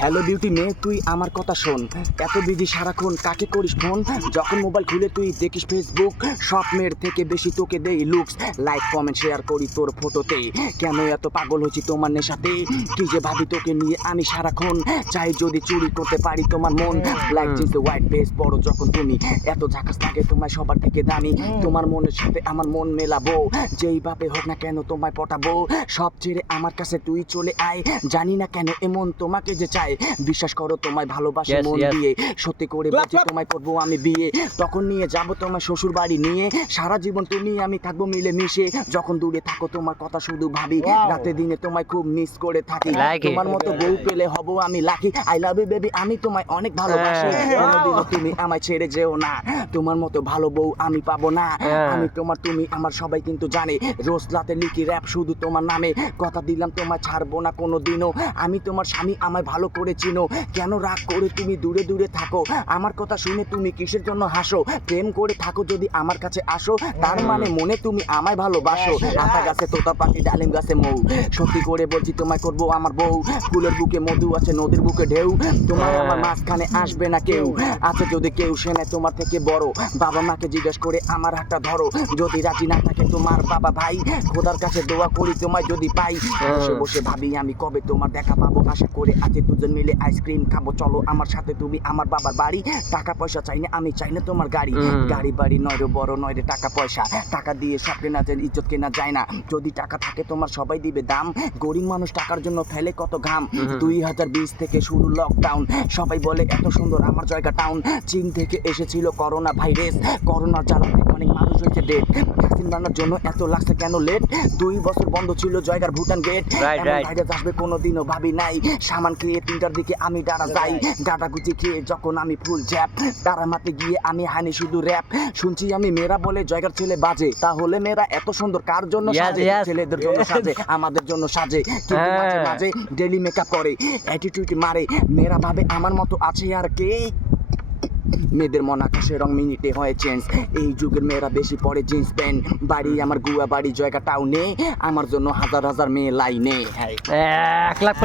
Hello beauty মেয়ে, তুই আমার কথা শোন। এত বিধি সারাক্ষণ কাকে করিস ফোন? যখন মোবাইল খুলে তুই দেখিস ফেসবুক, সব মেয়ের থেকে বেশি তোকে দেই লুকস, লাইক কমেন্ট শেয়ার করি তোর ফটোতে। কেন এত পাগল হয়েছি তোমার নেশাতে? কি যে ভাবি তোকে নিয়ে আমি সারাক্ষণ, চাই যদি চুরি করতে পারি তোমার মন। ব্ল্যাক জিন্স হোয়াইট ড্রেস পরো যখন তুমি, এত ঝাকাস লাগে তোমায় সবার থেকে দামি। তোমার মনের সাথে আমার মন মেলাবো, যেইভাবে হোক না কেন তোমায় পটাবো। সব ছেড়ে আমার কাছে তুই চলে আয়, জানি না কেন এমন তোমাকে যে চাই। বিশ্বাস করো তোমায় ভালোবাসি মন দিয়ে, সত্যি করে বলছি তোমায় করবো আমি বিয়ে। তখন নিয়ে যাবো তোমার শ্বশুর বাড়ি নিয়ে, সারা জীবন তুমি আমি থাকবো মিলে মিশে। যখন দূরে থাকো তোমার কথা শুধু ভাবি, রাতে দিনে তোমায় খুব মিস করে থাকি। তোমার মতো বউ পেলে হব আমি lucky. I love you baby, আমি তোমায় অনেক ভালোবাসি। কোনোদিনও তুমি আমায় ছেড়ে যেও না, তোমার মতো ভালো বউ আমি পাবো না। আমি তোমার, তুমি আমার, সবাই কিন্তু জানে। রোজ রাতে লিখি র‍্যাপ শুধু তোমার নামে, কথা দিলাম তোমায় ছাড়বো না কোনোদিনও। আমি তোমার স্বামী, আমায় ভালো করে চিনো। কেন রাগ করে তুমি দূরে দূরে থাকো? আমার কথা শুনে তুমি কিসের জন্য হাসো? প্রেম করে থাকো যদি আমার কাছে আসো, তার মানে মনে তুমি আমায় ভালোবাসো। আতা গাছে তোতা পাখি, ডালিম গাছে মৌ, সত্যি করে বলছি তোমায় করবো আমার বউ। ফুলের বুকে মধু আছে, নদীর বুকে ঢেউ, তোমার আমার মাঝখানে আসবে না কেউ। আছে যদি কেউ সে নেয় তোমার থেকে বড়, বাবা মাকে জিজ্ঞেস করে আমার হাতটা ধরো। যদি রাজি না থাকে তোমার বাবা ভাই, খোদার কাছে দোয়া করি তোমায় যদি পাই। বসে বসে ভাবি আমি কবে তোমার দেখা পাবো, আশা করে আছে দুজন মিলে আইসক্রিম খাবো। চলো আমার সাথে তুমি আমার বাবার বাড়ি, টাকা পয়সা চাই না আমি, চাই না তোমার গাড়ি। গাড়ি বাড়ি নয় রে বড়, নয় রে টাকা পয়সা, টাকা দিয়ে সব কেনা যায়, ইজ্জত কেনা যায় না। যদি টাকা থাকে তোমার সবাই দিবে দাম, গরিব মানুষ টাকার জন্য ফেলে কত ঘাম। 2020 থেকে শুরু লকডাউন, সবাই বলে এত সুন্দর আমার জায়গা টাউন। চীন থেকে এসেছিল করোনা ভাইরাস, করোনার জ্বালাতে অনেক মানুষ হয়েছে ডেড। ভ্যাকসিন বানানোর জন্য এত লাগছে কেন লেট? 2 বছর বন্ধ ছিল জয়গার ভুটান গেট। ভাইরাস আসবে কোনোদিনও ভাবি নাই, সামান খেয়ে 3টার দিকে আমি ডাড়া যাই। ডাটা গুচি খেয়ে যখন আমি ফুল জ্যাপ, ডাড়া মাতে গিয়ে আমি হানি শুধু র‍্যাপ। শুনছি আমি মেয়েরা বলে জয়গার ছেলে বাজে, তাহলে মেয়েরা এত সুন্দর কার জন্য সাজে? ছেলেদের জন্য সাজে, আমাদের জন্য সাজে, কিন্তু মাঝে মাঝে ডেলি মেকআপ করে, অ্যাটিটিউড মারে। মেয়েরা ভাবে আমার মতো আছে আর কে? মেয়েদের মন আকাশের রং মিনিটে হয় চেঞ্জ, এই যুগের মেয়েরা বেশি পরে জিন্স প্যান্ট। বাড়ি আমার গুয়া বাড়ি জয়গা টাউনে, আমার জন্য হাজার হাজার মেয়ে লাইনে। 1 লাখ